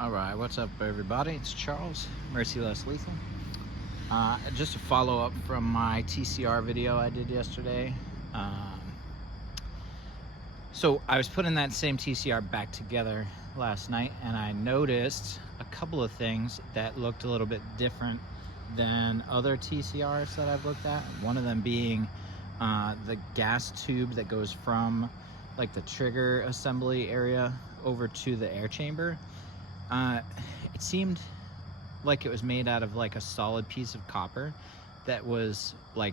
Alright, what's up everybody? It's Charles, Merciless Lethal. Just a follow-up from my TCR video I did yesterday. So I was putting that same TCR back together last night, and I noticed a couple of things that looked a little bit different than other TCRs that I've looked at. One of them being the gas tube that goes from like the trigger assembly area over to the air chamber. It seemed like it was made out of like a solid piece of copper that was like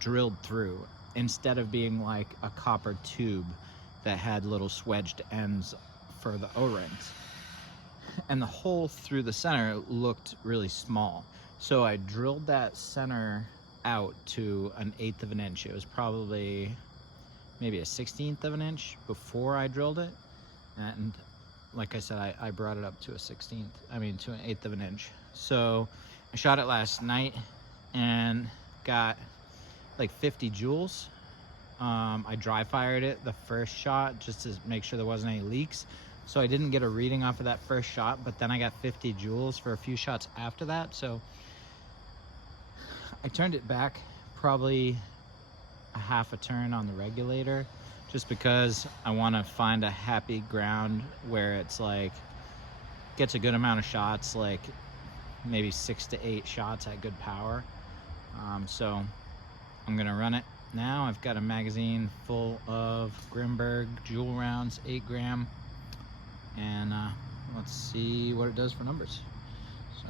drilled through, instead of being like a copper tube that had little swedged ends for the O-rings. And the hole through the center looked really small. So I drilled that center out to 1/8 of an inch. It was probably maybe 1/16 of an inch before I drilled it. And like I said, I brought it up to to 1/8 of an inch. So I shot it last night and got like 50 joules. I dry fired it the first shot just to make sure there wasn't any leaks. So I didn't get a reading off of that first shot, but then I got 50 joules for a few shots after that. So I turned it back probably a half a turn on the regulator, just because I want to find a happy ground where it's like gets a good amount of shots, like maybe 6 to 8 shots at good power. So I'm gonna run it now. I've got a magazine full of Grimberg Joule rounds, 8 gram, and let's see what it does for numbers. So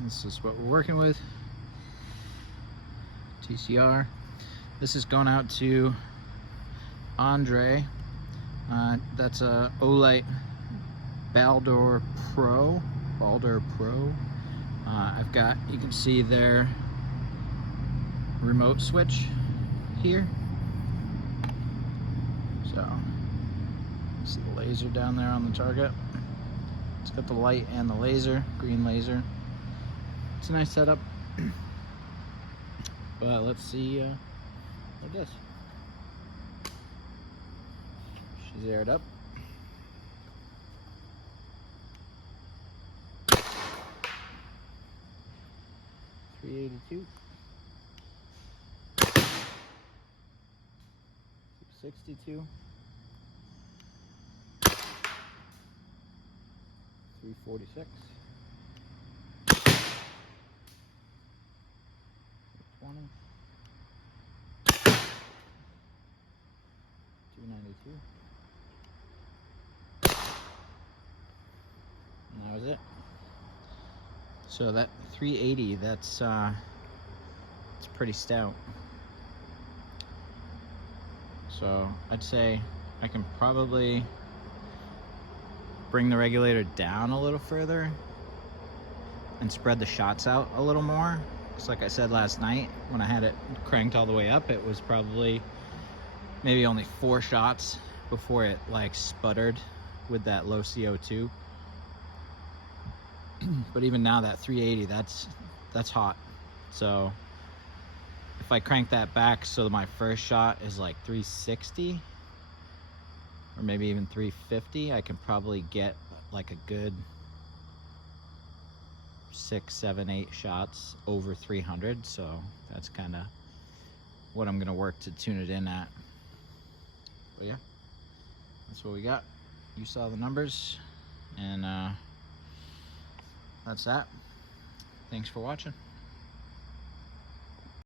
this is what we're working with. TCR. This is going out to Andre. That's a Olight Baldur Pro. I've got, you can see their remote switch here. So see the laser down there on the target. It's got the light and the laser, green laser. It's a nice setup. But let's see what it does. She's aired up. .382. 62. 346. 20. 292. And that was it. So that 380, that's it's pretty stout. So I'd say I can probably bring the regulator down a little further and spread the shots out a little more. Because like I said last night, when I had it cranked all the way up, it was probably maybe only 4 shots before it like sputtered with that low CO2. But even now, that 380, that's hot. So if I crank that back so my first shot is like 360 or maybe even 350, I can probably get like a good 6, 7, 8 shots over 300. So that's kind of what I'm gonna work to tune it in at. But yeah, that's what we got. You saw the numbers, and that's that. Thanks for watching.